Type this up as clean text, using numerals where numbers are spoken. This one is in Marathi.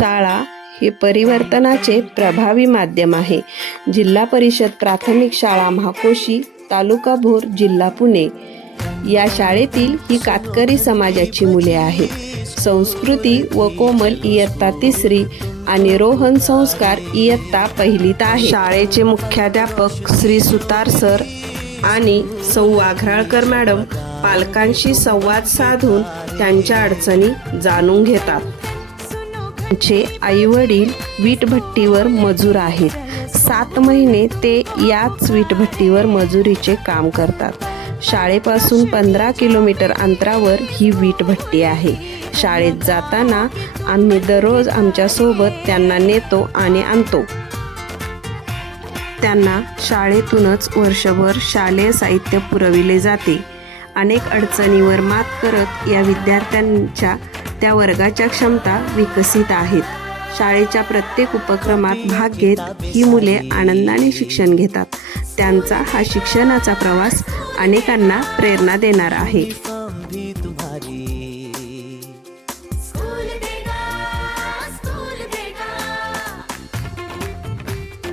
शाळा हे परिवर्तनाचे प्रभावी माध्यम आहे. जिल्हा परिषद प्राथमिक शाळा महाकोशी, तालुका भोर, जिल्हा पुणे या शाळेतील ही कातकरी समाजाची मुले आहेत. संस्कृती व कोमल इयत्ता 3री आणि रोहन संस्कार इयत्ता 1लीत आहे. शाळेचे मुख्याध्यापक श्री सुतार सर आणि सौ वाघराळकर मॅडम पालकांशी संवाद साधून त्यांच्या अडचणी जाणून घेतात. त्यांचे आईवडील वीटभट्टीवर मजूर आहेत. 7 महिने ते याच वीटभट्टीवर मजुरीचे काम करतात. शाळेपासून 15 किलोमीटर अंतरावर ही वीटभट्टी आहे. शाळेत जाताना आम्ही दररोज आमच्यासोबत त्यांना नेतो आणि आणतो. त्यांना शाळेतूनच वर्षभर शालेय साहित्य पुरविले जाते. अनेक अडचणीवर मात करत या विद्यार्थ्यांच्या त्या वर्गाच्या क्षमता विकसित आहेत. शाळेच्या प्रत्येक उपक्रमात भाग घेत ही मुले आनंदाने शिक्षण घेतात. त्यांचा हा शिक्षणाचा प्रवास अनेकांना प्रेरणा देणारा आहे.